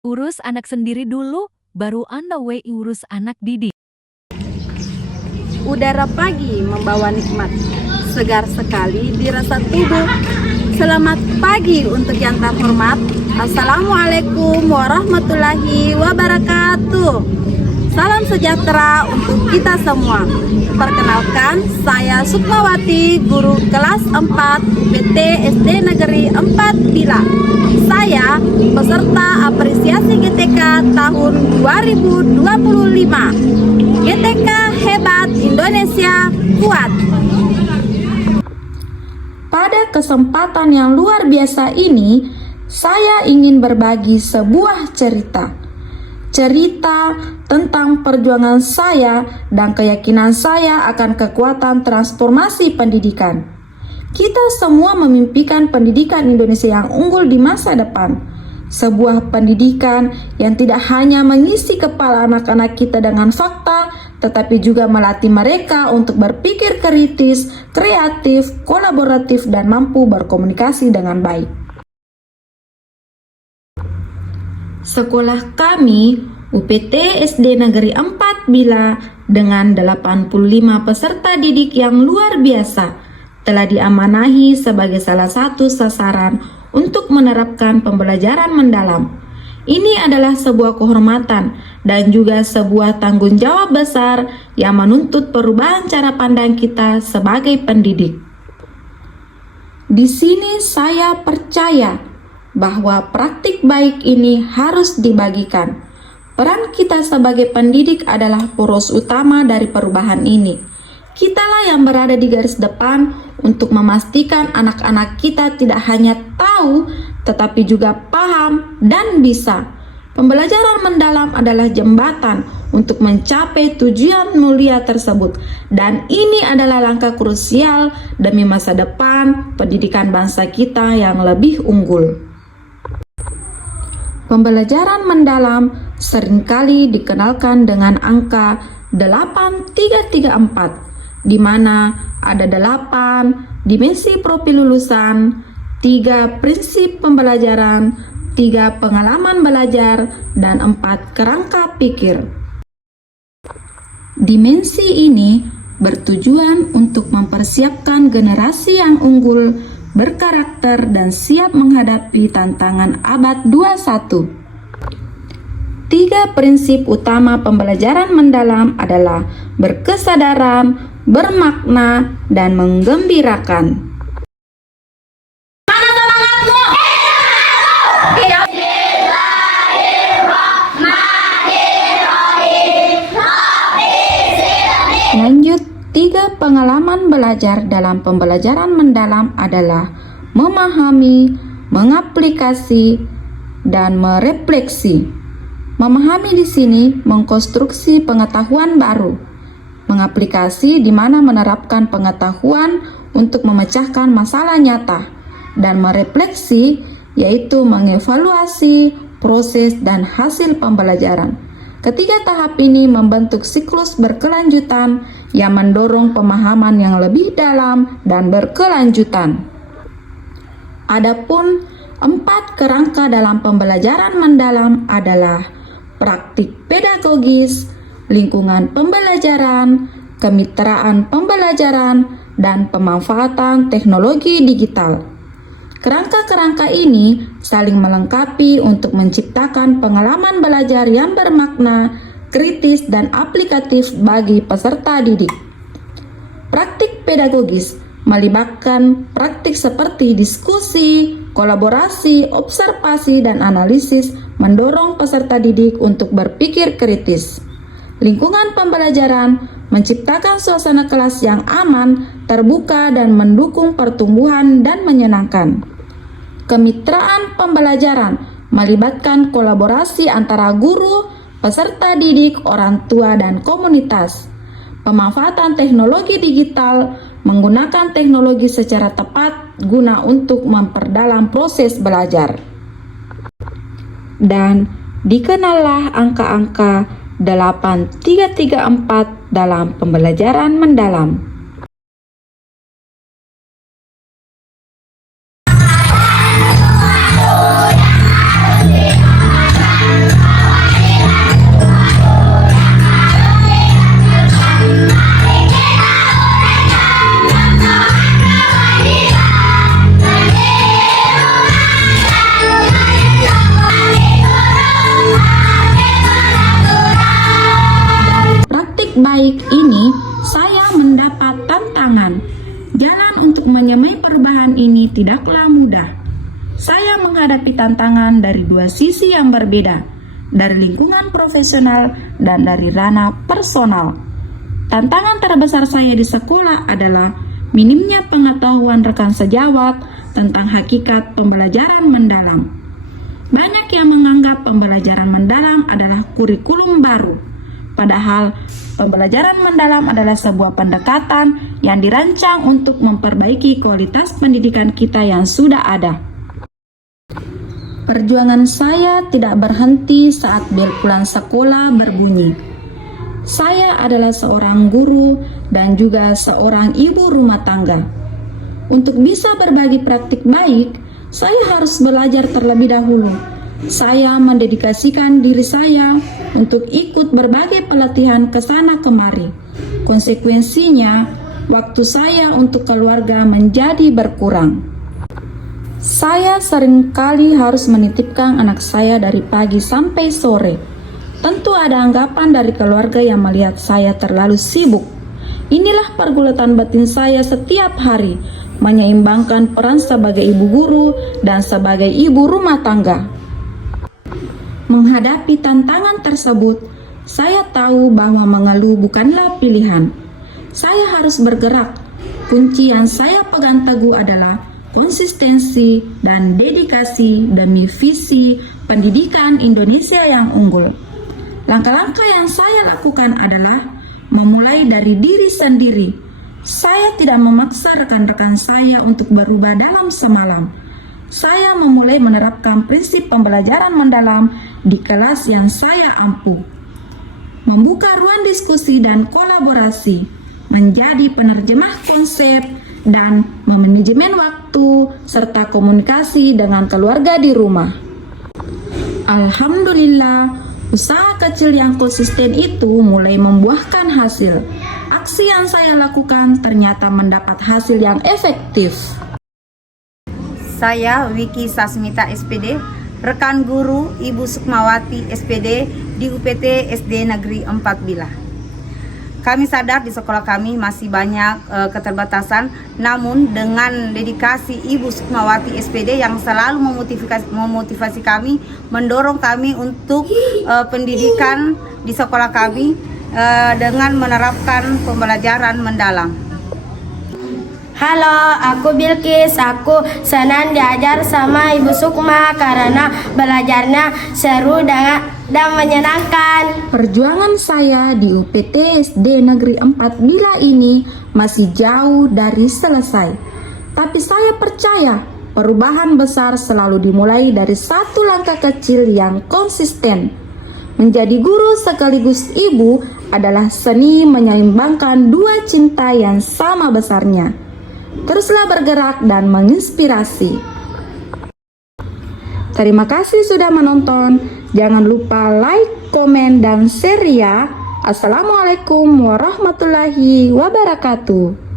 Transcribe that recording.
Urus anak sendiri dulu, baru Anda urus anak didik. Udara pagi membawa nikmat, segar sekali dirasa tubuh. Selamat pagi untuk yang terhormat. Assalamualaikum warahmatullahi wabarakatuh. Salam sejahtera untuk kita semua. Perkenalkan, saya Sukmawati, guru kelas 4 UPT SD Negeri 4 Bila. Saya peserta apresiasi GTK tahun 2025. GTK hebat, Indonesia kuat. Pada kesempatan yang luar biasa ini, saya ingin berbagi sebuah cerita tentang perjuangan saya dan keyakinan saya akan kekuatan transformasi pendidikan. Kita semua memimpikan pendidikan Indonesia yang unggul di masa depan. Sebuah pendidikan yang tidak hanya mengisi kepala anak-anak kita dengan fakta, tetapi juga melatih mereka untuk berpikir kritis, kreatif, kolaboratif, dan mampu berkomunikasi dengan baik. Sekolah kami, UPT SD Negeri 4 Bila, dengan 85 peserta didik yang luar biasa, telah diamanahi sebagai salah satu sasaran untuk menerapkan pembelajaran mendalam. Ini adalah sebuah kehormatan dan juga sebuah tanggung jawab besar yang menuntut perubahan cara pandang kita sebagai pendidik. Di sini saya percaya bahwa praktik baik ini harus dibagikan. Peran kita sebagai pendidik adalah poros utama dari perubahan ini. Kitalah yang berada di garis depan untuk memastikan anak-anak kita tidak hanya tahu, tetapi juga paham dan bisa. Pembelajaran mendalam adalah jembatan untuk mencapai tujuan mulia tersebut, dan ini adalah langkah krusial demi masa depan pendidikan bangsa kita yang lebih unggul. Pembelajaran mendalam seringkali dikenalkan dengan angka 8334, di mana ada 8 dimensi profil lulusan, 3 prinsip pembelajaran, 3 pengalaman belajar, dan 4 kerangka pikir. Dimensi ini bertujuan untuk mempersiapkan generasi yang unggul, berkarakter, dan siap menghadapi tantangan abad 21. 3 prinsip utama pembelajaran mendalam adalah berkesadaran, bermakna, dan menggembirakan. Lanjut, 3 pengalaman belajar dalam pembelajaran mendalam adalah memahami, mengaplikasi, dan merefleksi. Memahami di sini mengkonstruksi pengetahuan baru. Mengaplikasi di mana menerapkan pengetahuan untuk memecahkan masalah nyata. Dan merefleksi yaitu mengevaluasi proses dan hasil pembelajaran. Ketiga tahap ini membentuk siklus berkelanjutan yang mendorong pemahaman yang lebih dalam dan berkelanjutan. Adapun 4 kerangka dalam pembelajaran mendalam adalah praktik pedagogis, lingkungan pembelajaran, kemitraan pembelajaran, dan pemanfaatan teknologi digital. Kerangka-kerangka ini saling melengkapi untuk menciptakan pengalaman belajar yang bermakna, kritis, dan aplikatif bagi peserta didik. Praktik pedagogis melibatkan praktik seperti diskusi, kolaborasi, observasi, dan analisis, mendorong peserta didik untuk berpikir kritis. Lingkungan pembelajaran menciptakan suasana kelas yang aman, terbuka, dan mendukung pertumbuhan dan menyenangkan. Kemitraan pembelajaran melibatkan kolaborasi antara guru, peserta didik, orang tua, dan komunitas. Pemanfaatan teknologi digital menggunakan teknologi secara tepat guna untuk memperdalam proses belajar. Dan dikenallah angka-angka 8334 dalam pembelajaran mendalam. pratik baik ini, saya mendapat tantangan. Jalan untuk menyamai perubahan ini tidaklah mudah. Saya menghadapi tantangan dari dua sisi yang berbeda, dari lingkungan profesional dan dari ranah personal. Tantangan terbesar saya di sekolah adalah minimnya pengetahuan rekan sejawat tentang hakikat pembelajaran mendalam. Banyak yang menganggap pembelajaran mendalam adalah kurikulum baru, padahal pembelajaran mendalam adalah sebuah pendekatan yang dirancang untuk memperbaiki kualitas pendidikan kita yang sudah ada. Perjuangan saya tidak berhenti saat bel pulang sekolah berbunyi. Saya adalah seorang guru dan juga seorang ibu rumah tangga. Untuk bisa berbagi praktik baik, saya harus belajar terlebih dahulu. Saya mendedikasikan diri saya untuk ikut berbagai pelatihan ke sana kemari. Konsekuensinya, waktu saya untuk keluarga menjadi berkurang. Saya seringkali harus menitipkan anak saya dari pagi sampai sore. Tentu ada anggapan dari keluarga yang melihat saya terlalu sibuk. Inilah pergulatan batin saya setiap hari, menyeimbangkan peran sebagai ibu guru dan sebagai ibu rumah tangga. Menghadapi tantangan tersebut, saya tahu bahwa mengeluh bukanlah pilihan. Saya harus bergerak. Kunci yang saya pegang teguh adalah konsistensi dan dedikasi demi visi pendidikan Indonesia yang unggul. Langkah-langkah yang saya lakukan adalah memulai dari diri sendiri. Saya tidak memaksa rekan-rekan saya untuk berubah dalam semalam. Saya memulai menerapkan prinsip pembelajaran mendalam di kelas yang saya ampuh. Membuka ruang diskusi dan kolaborasi, menjadi penerjemah konsep, dan memanajemen waktu serta komunikasi dengan keluarga di rumah. Alhamdulillah, usaha kecil yang konsisten itu mulai membuahkan hasil. Aksi yang saya lakukan ternyata mendapat hasil yang efektif. Saya Wiki Sasmita SPD, rekan guru Ibu Sukmawati SPD di UPT SD Negeri 4 Bila. Kami sadar di sekolah kami masih banyak keterbatasan, namun dengan dedikasi Ibu Sukmawati SPD yang selalu memotivasi kami, mendorong kami untuk pendidikan di sekolah kami dengan menerapkan pembelajaran mendalam. Halo, aku Bilkis. Aku senang diajar sama Ibu Sukma karena belajarnya seru dan menyenangkan. Perjuangan saya di UPT SD Negeri 4 Bila ini masih jauh dari selesai. Tapi saya percaya perubahan besar selalu dimulai dari satu langkah kecil yang konsisten. Menjadi guru sekaligus ibu adalah seni menyeimbangkan dua cinta yang sama besarnya. Teruslah bergerak dan menginspirasi. Terima kasih sudah menonton. Jangan lupa like, komen, dan share ya. Assalamualaikum warahmatullahi wabarakatuh.